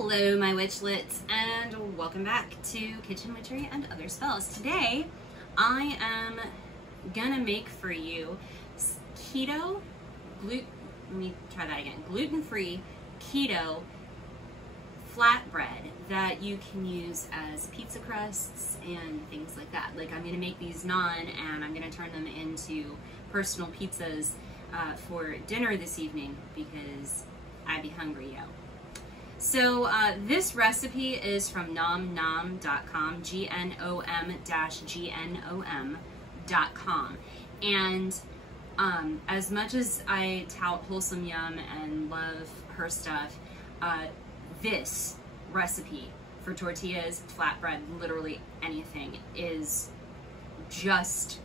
Hello my witchlets, and welcome back to Kitchen Witchery and Other Spells. Today I am gonna make for you keto, gluten-free keto flatbread that you can use as pizza crusts and things like that. Like, I'm gonna make these naan and I'm gonna turn them into personal pizzas for dinner this evening because I be hungry, yo. So this recipe is from nomnom.com, GNOM-GNOM.com. And as much as I tout Wholesome Yum and love her stuff, this recipe for tortillas, flatbread, literally anything is just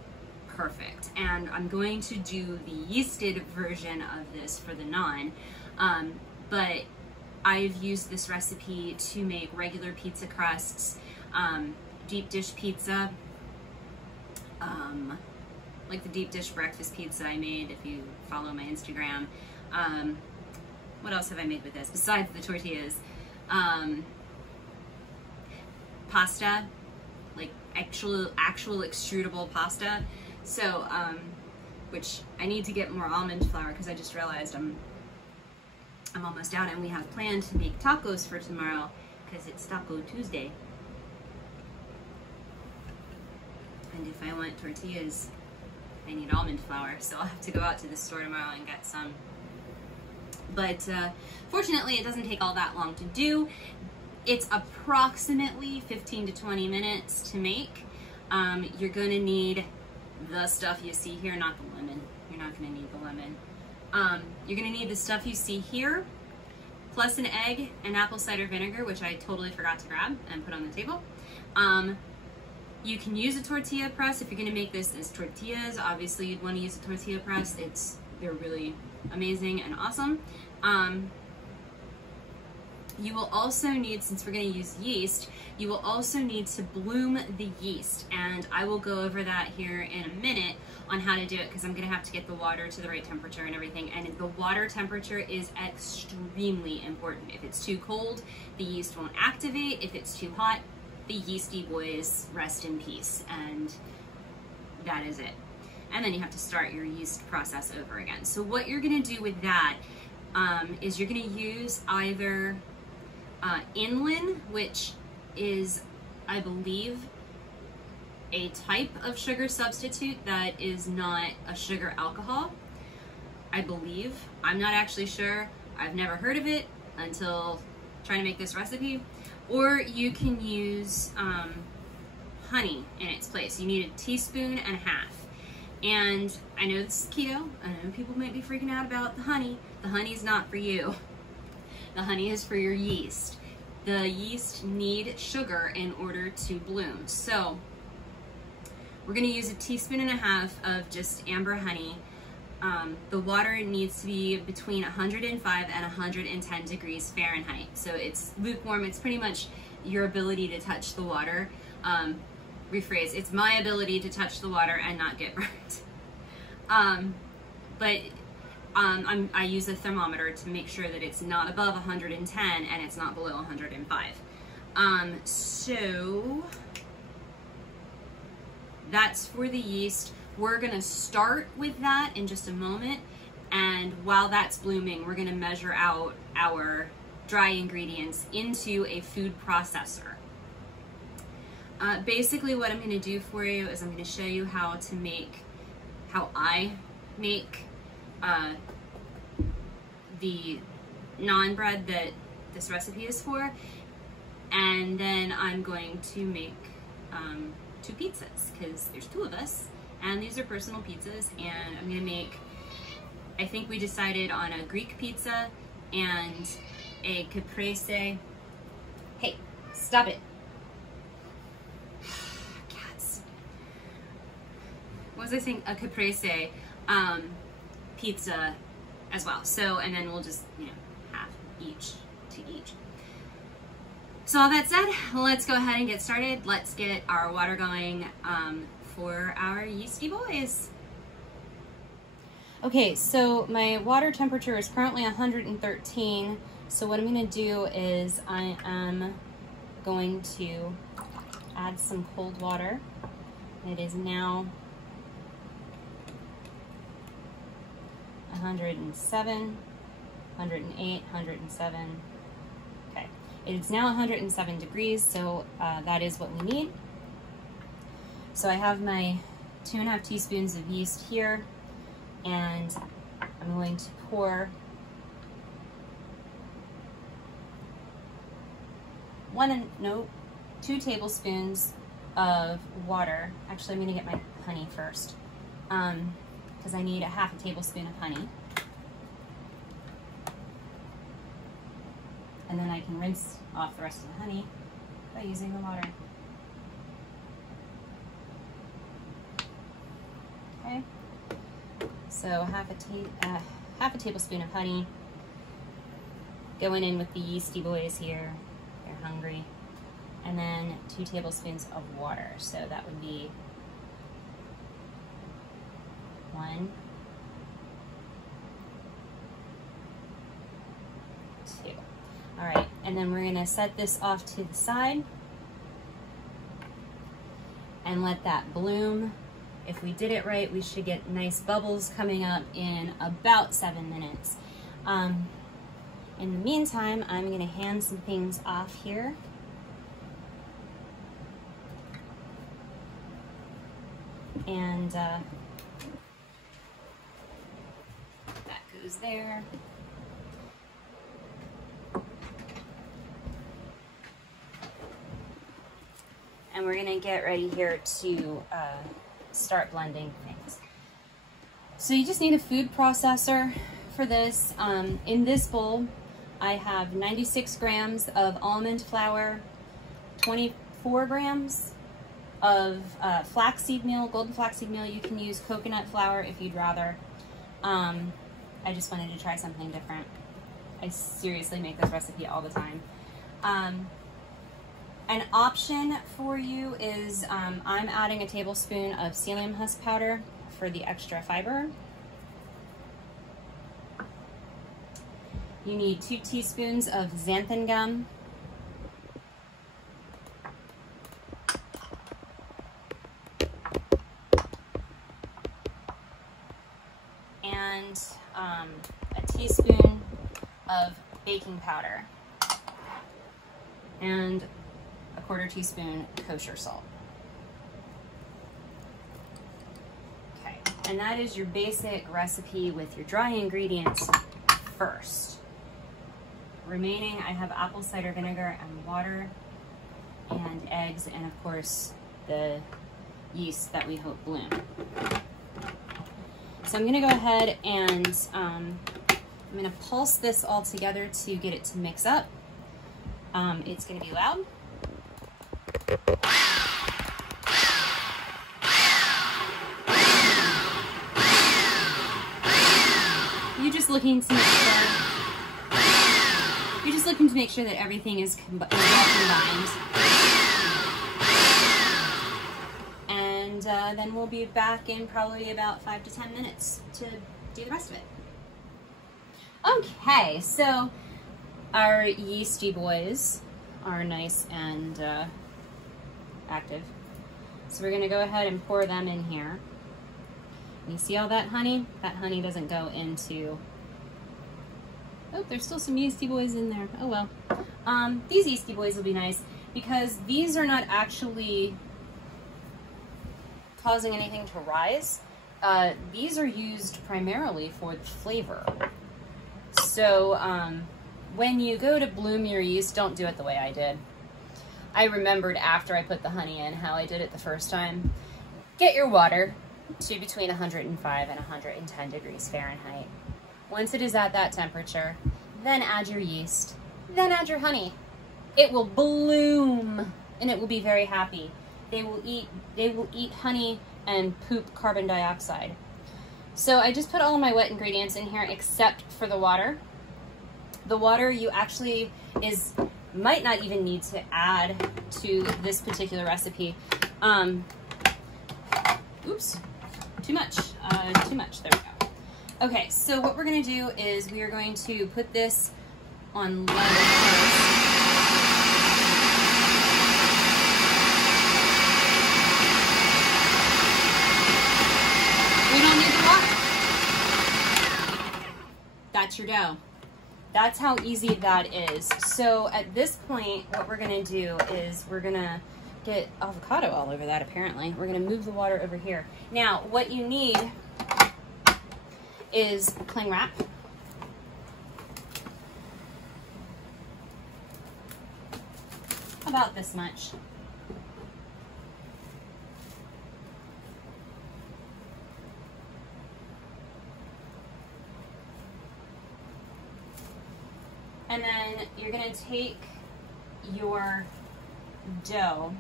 perfect. And I'm going to do the yeasted version of this for the naan, but I've used this recipe to make regular pizza crusts, deep dish pizza, like the deep dish breakfast pizza I made if you follow my Instagram. What else have I made with this besides the tortillas? Pasta, like actual extrudable pasta. So, which I need to get more almond flour because I just realized I'm almost out, and we have planned to make tacos for tomorrow because it's Taco Tuesday. And if I want tortillas, I need almond flour, so I'll have to go out to the store tomorrow and get some. But fortunately, it doesn't take all that long to do. It's approximately 15 to 20 minutes to make. You're gonna need the stuff you see here, not the lemon. You're not gonna need the lemon. You're gonna need the stuff you see here, plus an egg and apple cider vinegar, which I totally forgot to grab and put on the table. You can use a tortilla press if you're gonna make this as tortillas. Obviously, you'd want to use a tortilla press. They're really amazing and awesome. You will also need, since we're going to use yeast, you will also need to bloom the yeast, and I will go over that here in a minute on how to do it because I'm going to have to get the water to the right temperature and everything, and the water temperature is extremely important. If it's too cold, the yeast won't activate. If it's too hot, the yeasty boys rest in peace, and that is it. And then you have to start your yeast process over again. So what you're going to do with that is you're going to use either inulin, which is, I believe, a type of sugar substitute that is not a sugar alcohol. I believe. I'm not actually sure. I've never heard of it until trying to make this recipe. Or you can use honey in its place. You need 1.5 teaspoons. And I know this is keto. I know people might be freaking out about the honey. The honey's not for you. The honey is for your yeast. The yeast need sugar in order to bloom. So we're gonna use 1.5 teaspoons of just amber honey. The water needs to be between 105 and 110 degrees Fahrenheit. So it's lukewarm. It's pretty much your ability to touch the water. Rephrase, it's my ability to touch the water and not get burnt. I use a thermometer to make sure that it's not above 110 and it's not below 105. So that's for the yeast. We're gonna start with that in just a moment, and while that's blooming, we're gonna measure out our dry ingredients into a food processor. Basically what I'm going to do for you is I'm going to show you how I make the naan bread that this recipe is for, and then I'm going to make 2 pizzas because there's 2 of us and these are personal pizzas, and I'm going to make, I think we decided on a Greek pizza and a Caprese. Hey, stop it. What was I saying? A Caprese pizza as well. So, and then we'll just, half each to each. So all that said, let's go ahead and get started. Let's get our water going for our yeasty boys. Okay, so my water temperature is currently 113. So what I'm gonna do is I am going to add some cold water. It is now 107, 108, 107. Okay, it's now 107 degrees, so that is what we need. So I have my 2.5 teaspoons of yeast here, and I'm going to pour 2 tablespoons of water. Actually, I'm gonna get my honey first, because I need 1/2 tablespoon of honey. And then I can rinse off the rest of the honey by using the water. Okay, so half a tablespoon of honey going in with the yeasty boys here. They're hungry. And then 2 tablespoons of water. So that would be 1, 2. All right, and then we're gonna set this off to the side and let that bloom. If we did it right, we should get nice bubbles coming up in about 7 minutes. In the meantime, I'm gonna hand some things off here. And that goes there. And we're gonna get ready here to start blending things. So you just need a food processor for this. In this bowl, I have 96 grams of almond flour, 24 grams of flaxseed meal, golden flaxseed meal. You can use coconut flour if you'd rather. I just wanted to try something different. I seriously make this recipe all the time. An option for you is I'm adding a tablespoon of psyllium husk powder for the extra fiber. You need 2 teaspoons of xanthan gum. And a teaspoon of baking powder. And a 1/4 teaspoon kosher salt. Okay, and that is your basic recipe with your dry ingredients first. Remaining, I have apple cider vinegar and water and eggs, and of course the yeast that we hope bloom. So I'm gonna go ahead and I'm gonna pulse this all together to get it to mix up. It's gonna be loud. You're just looking to make sure that everything is well combined. And then we'll be back in probably about 5 to 10 minutes to do the rest of it. Okay, so our yeasty boys are nice and active. So we're gonna go ahead and pour them in here. You see all that honey? That honey doesn't go into, oh, there's still some yeasty boys in there. Oh well. These yeasty boys will be nice because these are not actually causing anything to rise. These are used primarily for the flavor. So when you go to bloom your yeast, don't do it the way I did. I remembered after I put the honey in how I did it the first time. Get your water to between 105 and 110 degrees Fahrenheit. Once it is at that temperature, then add your yeast, then add your honey. It will bloom and it will be very happy. They will eat honey and poop carbon dioxide. So I just put all of my wet ingredients in here except for the water. The water you actually might not even need to add to this particular recipe. Oops, too much, there we go. Okay, so what we're gonna do is we are going to put this on low first. We don't need the water. That's your dough. That's how easy that is. So at this point, what we're gonna do is we're gonna get avocado all over that apparently. We're gonna move the water over here. Now, what you need is cling wrap. About this much. And then you're gonna take your dough,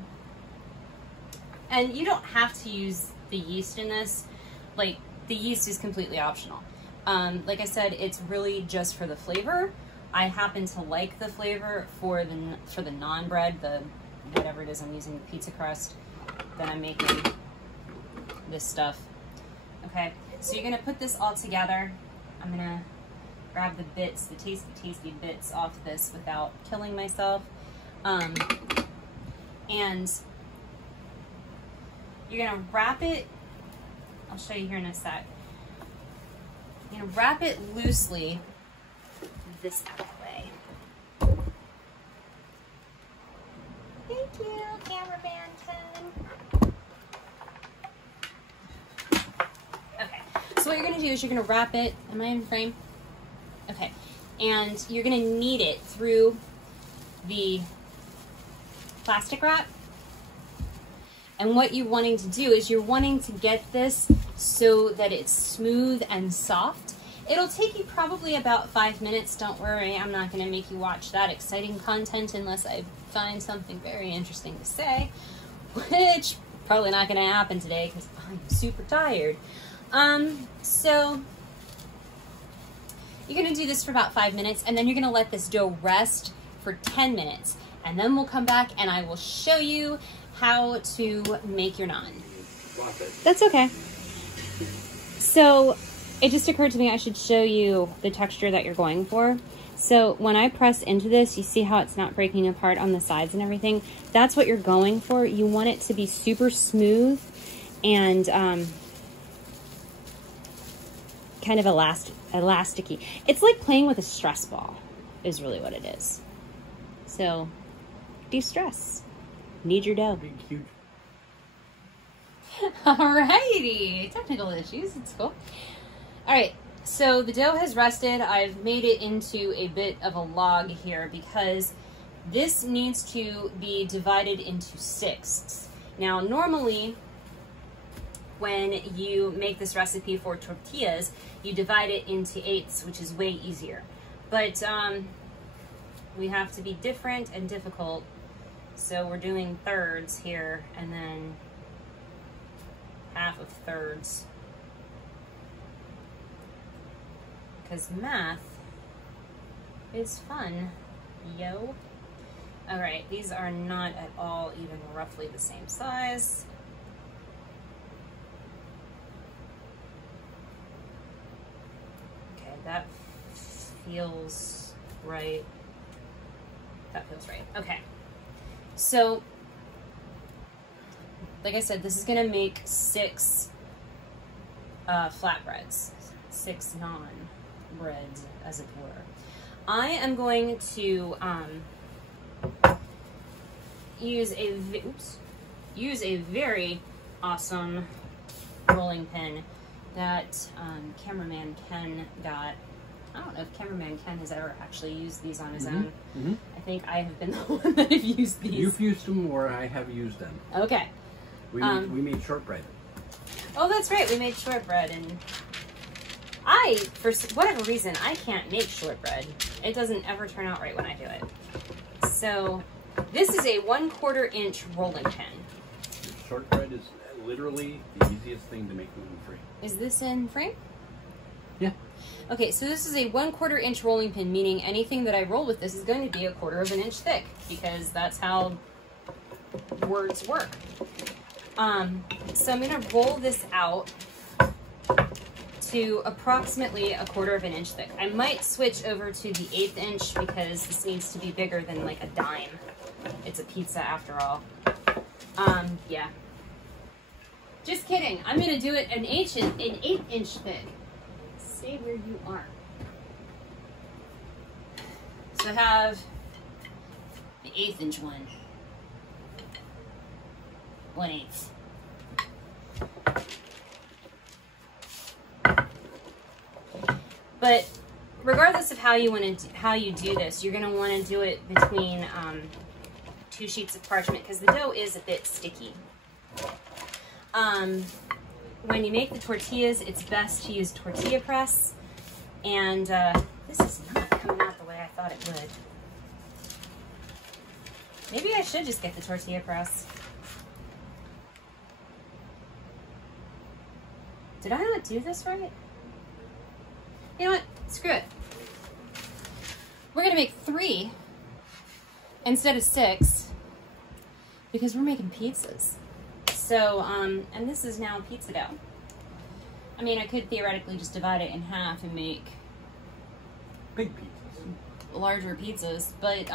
and you don't have to use the yeast in this. Like, the yeast is completely optional. Like I said, it's really just for the flavor. I happen to like the flavor for the naan bread, the whatever it is I'm using, the pizza crust that I'm making this stuff. Okay, so you're gonna put this all together. I'm gonna grab the bits, the tasty bits off this without killing myself. And you're gonna wrap it, I'll show you here in a sec. You're gonna wrap it loosely, this out of the way. Thank you, cameraman Ken. Okay, so what you're gonna do is you're gonna wrap it, am I in frame? Okay, and you're gonna knead it through the plastic wrap. And what you're wanting to do is you're wanting to get this so that it's smooth and soft. It'll take you probably about 5 minutes. Don't worry, I'm not gonna make you watch that exciting content unless I find something very interesting to say, which probably not gonna happen today because I'm super tired. So you're gonna do this for about 5 minutes, and then you're gonna let this dough rest for 10 minutes. And then we'll come back and I will show you how to make your naan. That's okay. So it just occurred to me I should show you the texture that you're going for. So when I press into this, you see how it's not breaking apart on the sides and everything? That's what you're going for. You want it to be super smooth and kind of elasticy. It's like playing with a stress ball is really what it is. So de-stress. Need your dough. Big, huge. Alrighty. Technical issues. It's cool. Alright. So the dough has rested. I've made it into a bit of a log here because this needs to be divided into sixths. Now, normally, when you make this recipe for tortillas, you divide it into eighths, which is way easier. But we have to be different and difficult, so we're doing thirds here, and then half of thirds. Because math is fun, yo. Alright, these are not at all even roughly the same size. Okay, that feels right. That feels right. Okay. So, like I said, this is gonna make 6 flatbreads. 6 naan breads, as it were. I am going to use a very awesome rolling pin that cameraman Ken got. I don't know if cameraman Ken has ever actually used these on his own. I think I have been the one that have used these. You've used them or I have used them. Okay. We made shortbread. Oh, that's right. We made shortbread, and for whatever reason, I can't make shortbread. It doesn't ever turn out right when I do it. So this is a 1/4 inch rolling pin. Shortbread is literally the easiest thing to make gluten-free. Is this in frame? Yeah. Okay, so this is a 1/4 inch rolling pin, meaning anything that I roll with this is going to be 1/4 of an inch thick, because that's how words work. So I'm gonna roll this out to approximately 1/4 of an inch thick. I might switch over to the 1/8 inch because this needs to be bigger than like a dime. It's a pizza after all. Yeah. Just kidding. I'm gonna do it an 1/8 inch thick. Stay where you are. So I have the 1/8 inch one. 1/8. But regardless of how you do this, you're going to want to do it between 2 sheets of parchment because the dough is a bit sticky. When you make the tortillas, it's best to use tortilla press, and this is not coming out the way I thought it would. Maybe I should just get the tortilla press. Did I not do this right? You know what? Screw it. We're gonna make 3 instead of 6 because we're making pizzas. So, and this is now pizza dough. I mean, I could theoretically just divide it in half and make big pizzas, larger pizzas, but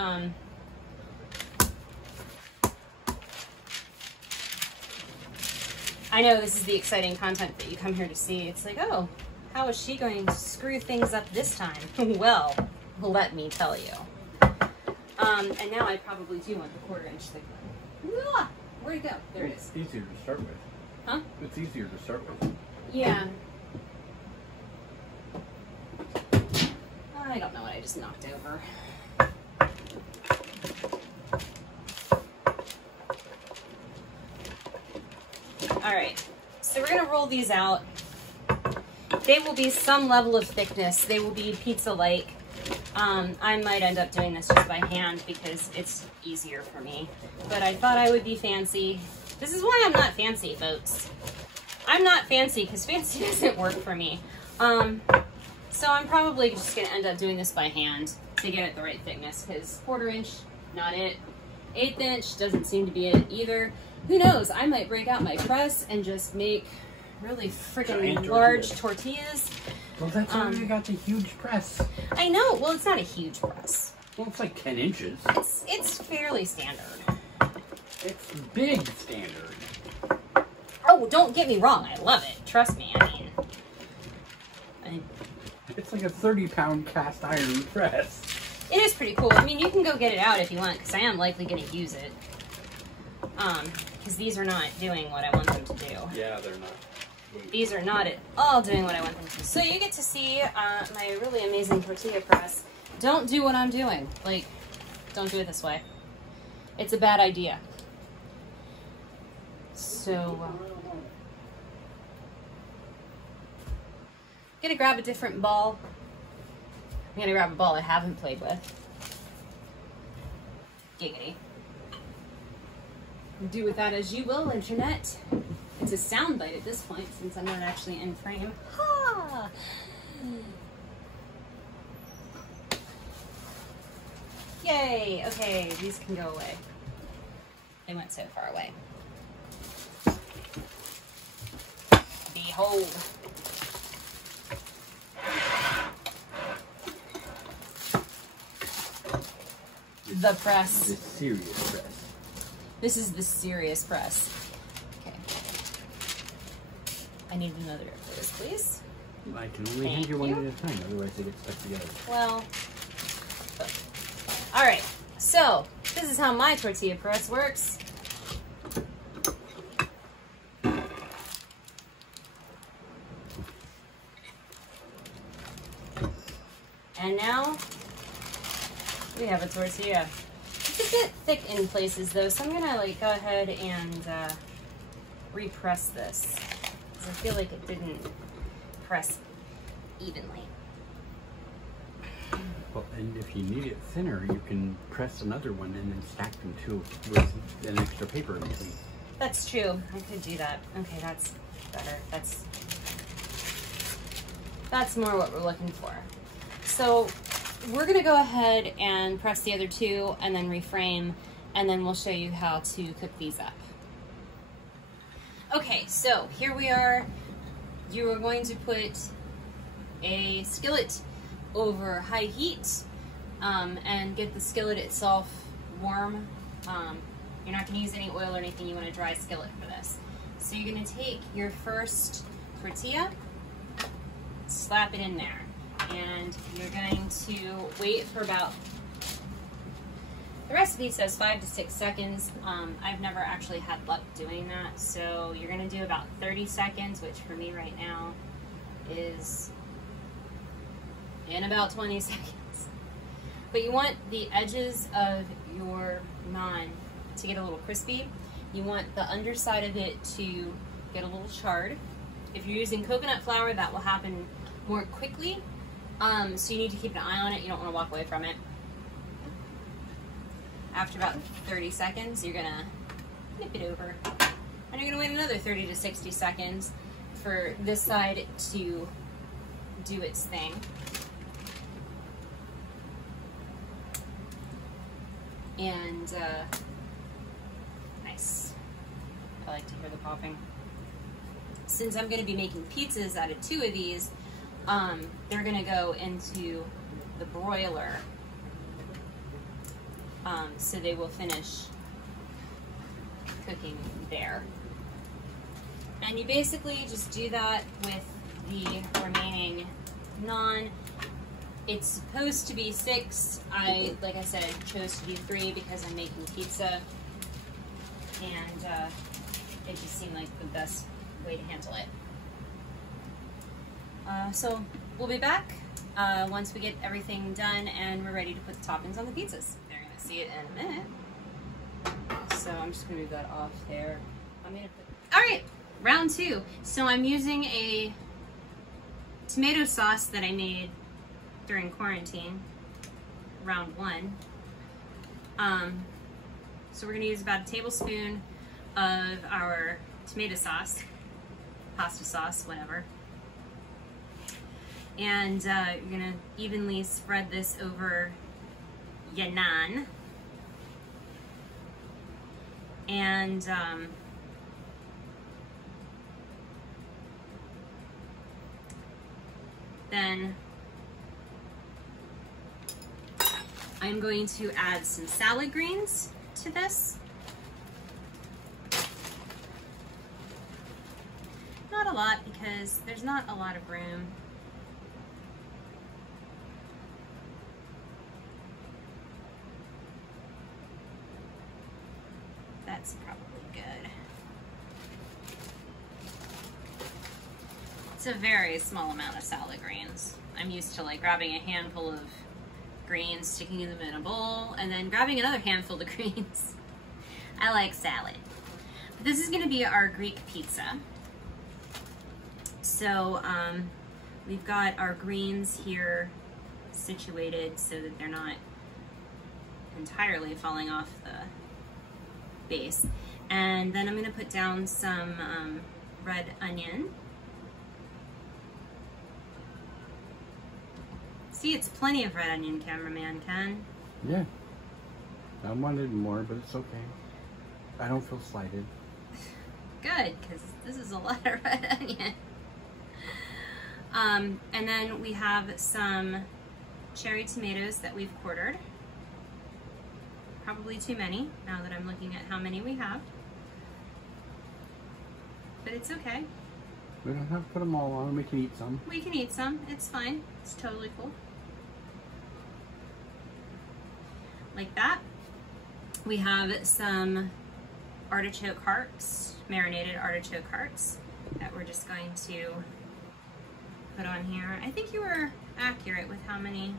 I know this is the exciting content that you come here to see. It's like, oh, how is she going to screw things up this time? Well, let me tell you. And now I probably do want the 1/4 inch thick one. Where'd it go? There it is. It's easier to start with. Huh? It's easier to start with. Yeah. I don't know what I just knocked over. All right, so we're gonna roll these out. They will be some level of thickness. They will be pizza-like. I might end up doing this just by hand because it's easier for me. But I thought I would be fancy. This is why I'm not fancy, folks. I'm not fancy because fancy doesn't work for me. So I'm probably just gonna end up doing this by hand to get it the right thickness because 1/4 inch, not it. 1/8 inch doesn't seem to be it either. Who knows? I might break out my press and just make really freaking large tortillas. Well, that's why I got the huge press. I know. Well, it's not a huge press. Well, it's like 10 inches. It's fairly standard. It's big standard. Oh, don't get me wrong. I love it. Trust me. I mean, it's like a 30-pound cast iron press. It is pretty cool. I mean, you can go get it out if you want, because I am likely going to use it. Because these are not doing what I want them to do. Yeah, they're not. These are not at all doing what I want them to. So you get to see my really amazing tortilla press. Don't do what I'm doing. Like, don't do it this way. It's a bad idea. So, I'm gonna grab a different ball. I'm gonna grab a ball I haven't played with. Giggity. Do with that as you will, internet. It's a soundbite at this point since I'm not actually in frame. Ha! Yay! Okay, these can go away. They went so far away. Behold. The press. The serious press. This is the serious press. Okay. I need another of those, please. I can only hand you one at a time, otherwise it gets stuck together. Well, all right. So this is how my tortilla press works. And now we have a tortilla. It's a bit thick in places though, so I'm gonna like go ahead and repress this because I feel like it didn't press evenly. Well, and if you need it thinner, you can press another one and then stack them too with an extra paper in between. That's true. I could do that. Okay, that's better. That's more what we're looking for. So we're gonna go ahead and press the other two and then reframe, and then we'll show you how to cook these up. Okay, so here we are. You are going to put a skillet over high heat and get the skillet itself warm. You're not going to use any oil or anything. You want a dry skillet for this. So you're going to take your first tortilla, slap it in there, and you're going to wait for about, the recipe says 5 to 6 seconds. I've never actually had luck doing that, so you're going to do about 30 seconds, which for me right now is in about 20 seconds. But you want the edges of your naan to get a little crispy. You want the underside of it to get a little charred. If you're using coconut flour, that will happen more quickly. So you need to keep an eye on it. You don't want to walk away from it. After about 30 seconds, you're gonna flip it over. And you're gonna wait another 30 to 60 seconds for this side to do its thing. And nice. I like to hear the popping. Since I'm going to be making pizzas out of 2 of these, they're going to go into the broiler. So they will finish cooking there. And you basically just do that with the remaining naan. It's supposed to be 6. Like I said, I chose to do 3 because I'm making pizza, and it just seemed like the best way to handle it. So we'll be back once we get everything done and we're ready to put the toppings on the pizzas. They're gonna see it in a minute. So I'm just gonna move that off there. All right, round 2. So I'm using a tomato sauce that I made during quarantine, round 1. So we're gonna use about a tablespoon of our tomato sauce, pasta sauce, whatever. And you're gonna evenly spread this over your naan. And then I'm going to add some salad greens to this. Not a lot because there's not a lot of room. That's probably good. It's a very small amount of salad greens. I'm used to like grabbing a handful of greens, sticking them in a bowl, and then grabbing another handful of greens. I like salad. But this is going to be our Greek pizza. So we've got our greens here situated so that they're not entirely falling off the base. And then I'm going to put down some red onion. See, it's plenty of red onion, cameraman Ken. Yeah. I wanted more, but it's okay. I don't feel slighted. Good, because this is a lot of red onion. And then we have some cherry tomatoes that we've quartered. Probably too many, now that I'm looking at how many we have. But it's okay. We don't have to put them all on. We can eat some. We can eat some. It's fine. It's totally cool. Like that. We have some artichoke hearts, marinated artichoke hearts, that we're just going to put on here. I think you were accurate with how many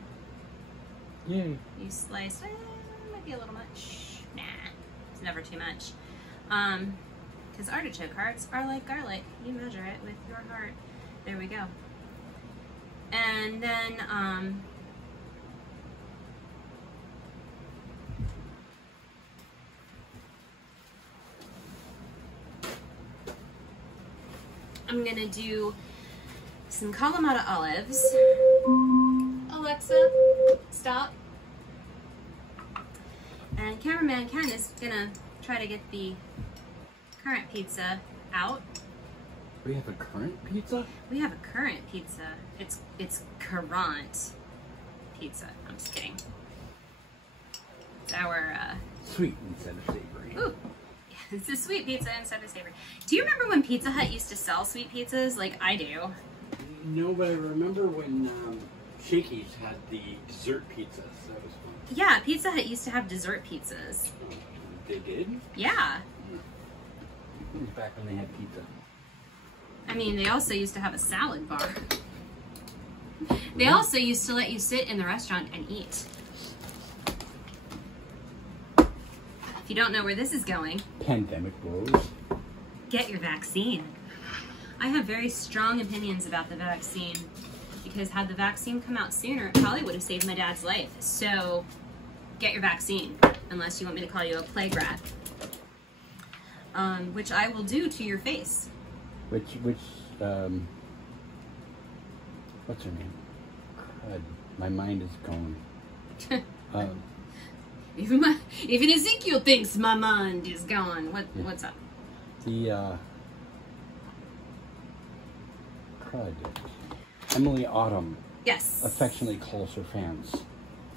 Yay. you sliced. Might be a little much. Nah, it's never too much. Because artichoke hearts are like garlic. You measure it with your heart. There we go. And then I'm gonna do some Kalamata olives. Alexa, stop. And cameraman Ken is gonna try to get the current pizza out. We have a current pizza? We have a current pizza. It's currant pizza. I'm just kidding. It's our sweet instead of savory. Ooh, yeah, it's a sweet pizza instead of savory. Do you remember when Pizza Hut used to sell sweet pizzas? Like I do. No, but I remember when Shakey's had the dessert pizzas. That was fun. Yeah, Pizza Hut used to have dessert pizzas. Oh, they did? Yeah. It was back when they had pizza. I mean, they also used to have a salad bar. They also used to let you sit in the restaurant and eat. If you don't know where this is going, Pandemic woes. get your vaccine. I have very strong opinions about the vaccine because had the vaccine come out sooner, it probably would have saved my dad's life. So get your vaccine, unless you want me to call you a plague rat. Which I will do to your face. What's her name? Crud. My mind is going. Even Ezekiel thinks my mind is gone. What's up? The Crud. Emily Autumn. Yes. Affectionately calls her fans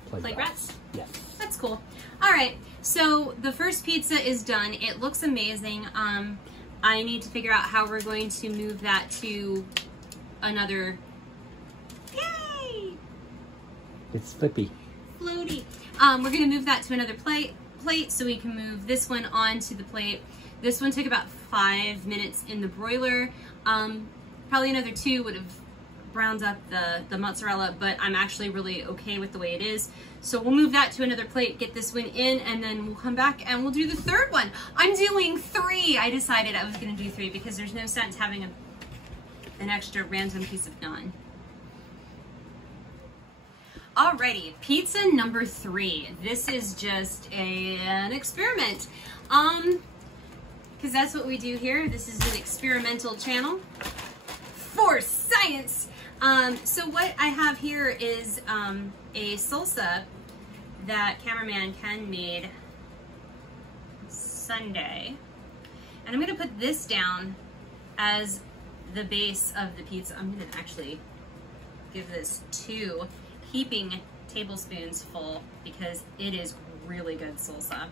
Plague rats? Yes. That's cool. All right. So the first pizza is done. It looks amazing. I need to figure out how we're going to move that to another. Yay! It's flippy. Floaty. We're going to move that to another plate so we can move this one onto the plate. This one took about 5 minutes in the broiler. Probably another 2 would have browned up the mozzarella, but I'm actually really okay with the way it is. So we'll move that to another plate, get this one in, and then we'll come back and we'll do the third one. I'm doing 3. I decided I was going to do 3 because there's no sense having an extra random piece of naan. Alrighty, pizza number 3. This is just an experiment. Because that's what we do here. This is an experimental channel for science. So what I have here is a salsa that cameraman Ken made Sunday. And I'm gonna put this down as the base of the pizza. I'm gonna actually give this 2 heaping tablespoons full because it is really good salsa.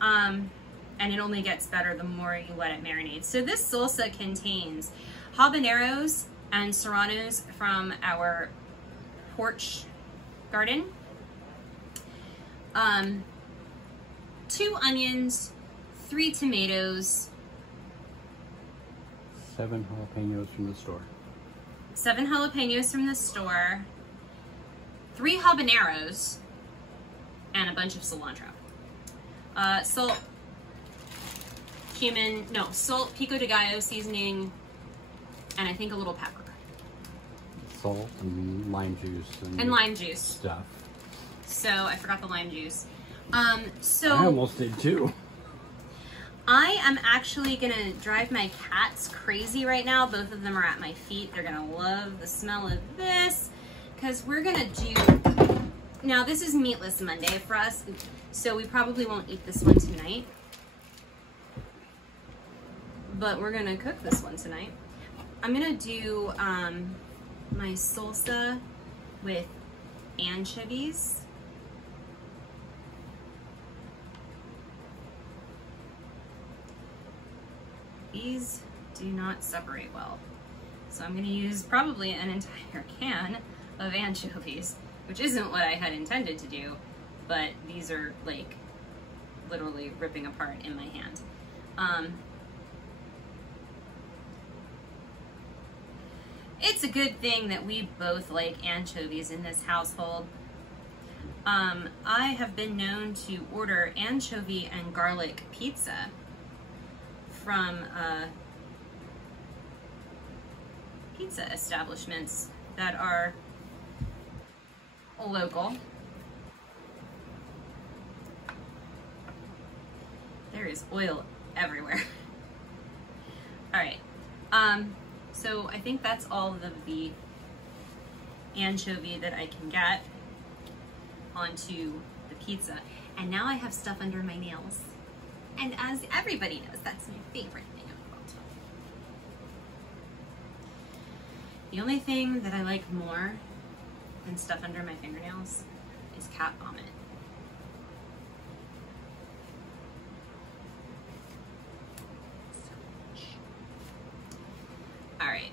And it only gets better the more you let it marinate. So this salsa contains habaneros and serranos from our porch garden, 2 onions, 3 tomatoes, 7 jalapenos from the store. 7 jalapenos from the store, 3 habaneros, and a bunch of cilantro. Salt, cumin, no, salt, pico de gallo seasoning, and I think a little pepper. Salt and lime juice. And lime juice. Stuff. So I forgot the lime juice. So I almost did too. I am actually gonna drive my cats crazy right now. Both of them are at my feet. They're gonna love the smell of this because we're gonna do, now this is meatless Monday for us, so we probably won't eat this one tonight, but we're gonna cook this one tonight. I'm gonna do my salsa with anchovies. These do not separate well. So I'm gonna use probably an entire can of anchovies, which isn't what I had intended to do, but these are like literally ripping apart in my hand. It's a good thing that we both like anchovies in this household. I have been known to order anchovy and garlic pizza from pizza establishments that are local. There is oil everywhere. All right. So I think that's all of the anchovy that I can get onto the pizza. And now I have stuff under my nails. And as everybody knows, that's my favorite thing in The only thing that I like more than stuff under my fingernails is cat vomit. All right.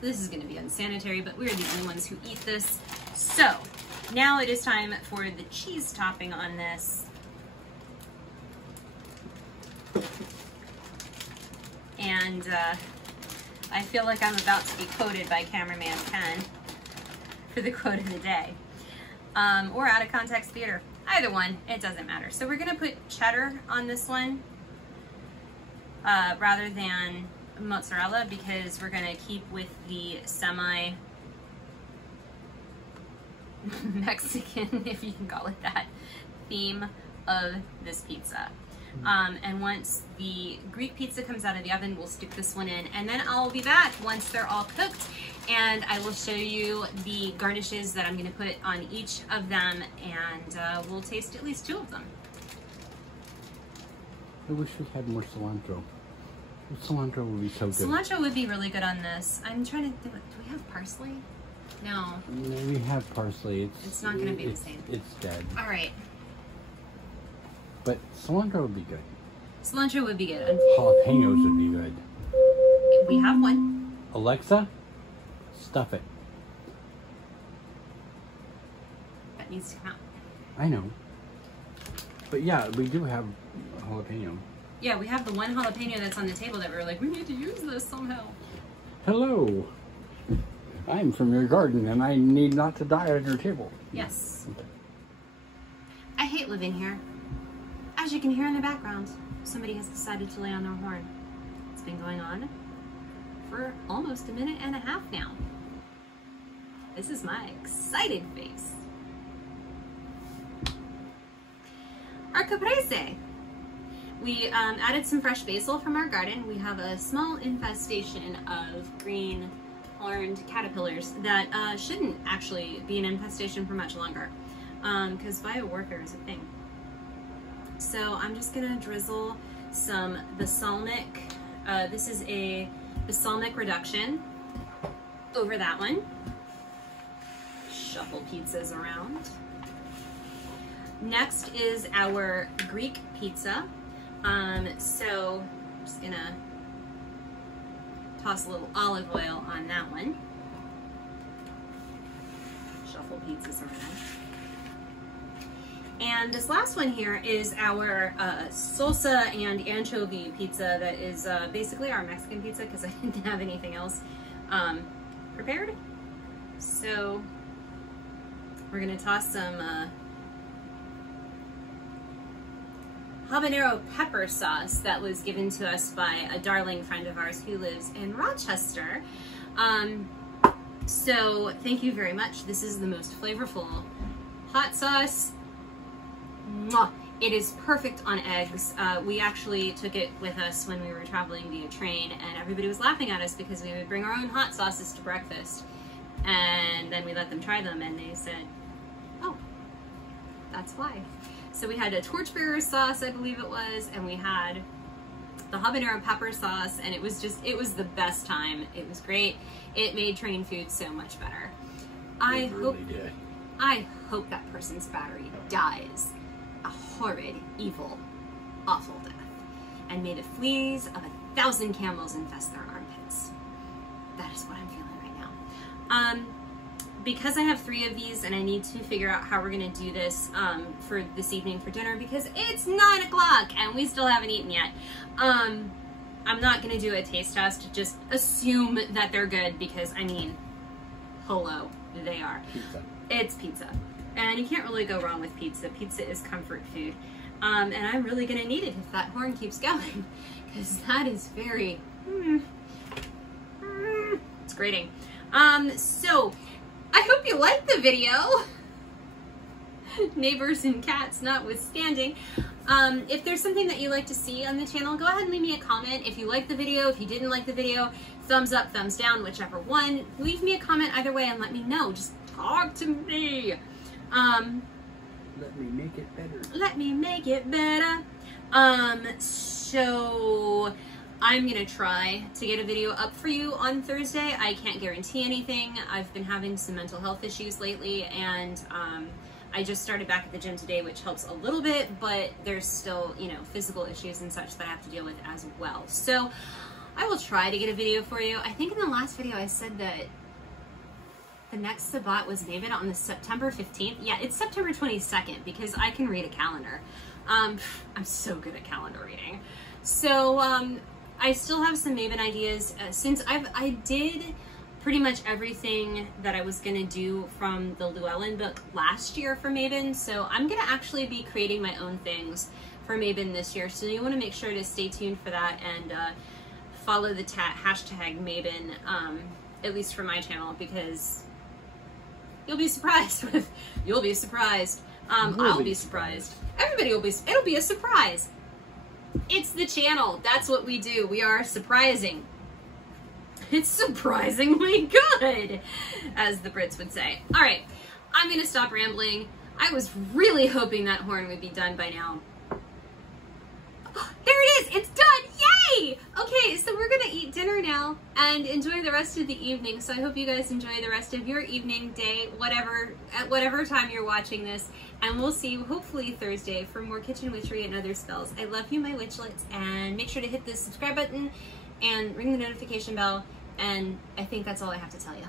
This is going to be unsanitary, but we're the only ones who eat this. So now it is time for the cheese topping on this. And I feel like I'm about to be quoted by cameraman Ken for the quote of the day. Or out of context theater. Either one, it doesn't matter. So we're gonna put cheddar on this one rather than mozzarella, because we're gonna keep with the semi Mexican, if you can call it that, theme of this pizza. And once the Greek pizza comes out of the oven, we'll stick this one in, and then I'll be back once they're all cooked, and I will show you the garnishes that I'm going to put on each of them, and we'll taste at least 2 of them. I wish we had more cilantro. Cilantro would be so good. Cilantro would be really good on this. I'm trying to think, do we have parsley? No. No, we have parsley. It's not going to be the same. It's dead. All right. But cilantro would be good. Cilantro would be good. Jalapenos would be good. We have one. Alexa, stuff it. That needs to come out. I know. But yeah, we do have jalapeno. Yeah, we have the one jalapeno that's on the table that we were like, we need to use this somehow. Hello. I'm from your garden and I need not to die on your table. Yes. Okay. I hate living here. As you can hear in the background, somebody has decided to lay on their horn. It's been going on for almost a minute and a half now. This is my excited face. Our caprese. We added some fresh basil from our garden. We have a small infestation of green horned caterpillars that shouldn't actually be an infestation for much longer, because biowarfare is a thing. So I'm just gonna drizzle some balsamic. This is a balsamic reduction over that one. Shuffle pizzas around. Next is our Greek pizza. So I'm just gonna toss a little olive oil on that one. Shuffle pizzas around. And this last one here is our salsa and anchovy pizza that is basically our Mexican pizza, because I didn't have anything else prepared. So we're gonna toss some habanero pepper sauce that was given to us by a darling friend of ours who lives in Rochester. So thank you very much. This is the most flavorful hot sauce. Mwah. It is perfect on eggs. We actually took it with us when we were traveling via train, and everybody was laughing at us because we would bring our own hot sauces to breakfast, and then we let them try them, and they said, oh, that's why. So we had a torchbearer sauce, I believe it was, and we had the habanero pepper sauce, and it was the best time. It was great. It made train food so much better. I hope that person's battery dies a horrid, evil, awful death, and may the fleas of 1,000 camels infest their armpits. That is what I'm feeling right now. Because I have 3 of these and I need to figure out how we're gonna do this for this evening for dinner, because it's 9 o'clock and we still haven't eaten yet. I'm not gonna do a taste test, just assume that they're good, because I mean, hello, they are. Pizza. It's pizza. And you can't really go wrong with pizza. Pizza is comfort food. And I'm really gonna need it if that horn keeps going, because that is very, it's grating. So, I hope you liked the video, neighbors and cats notwithstanding. If there's something that you like to see on the channel, go ahead and leave me a comment. If you liked the video, if you didn't like the video, thumbs up, thumbs down, whichever one. Leave me a comment either way and let me know. Just talk to me. Let me make it better. Let me make it better. So I'm gonna try to get a video up for you on Thursday. I can't guarantee anything. I've been having some mental health issues lately, and I just started back at the gym today, which helps a little bit, but there's still, you know, physical issues and such that I have to deal with as well. So I will try to get a video for you. I think in the last video I said that the next Sabbat was maybe on the September 15th. Yeah, it's September 22nd because I can read a calendar. I'm so good at calendar reading. So I still have some Mabon ideas since I did pretty much everything that I was gonna do from the Llewellyn book last year for Mabon. So I'm gonna actually be creating my own things for Mabon this year. So you wanna make sure to stay tuned for that and follow the hashtag Mabon, at least for my channel, because you'll be surprised. You'll be surprised. I'll be surprised. Everybody will be, it'll be a surprise. It's the channel. That's what we do. We are surprising. It's surprisingly good, as the Brits would say. All right, I'm gonna stop rambling. I was really hoping that horn would be done by now. Oh, there it is, it's done, yay! Okay, so we're gonna eat dinner now and enjoy the rest of the evening. So I hope you guys enjoy the rest of your evening, day, whatever, at whatever time you're watching this. And we'll see you hopefully Thursday for more kitchen witchery and other spells. I love you, my witchlets, and make sure to hit the subscribe button and ring the notification bell. And I think that's all I have to tell you.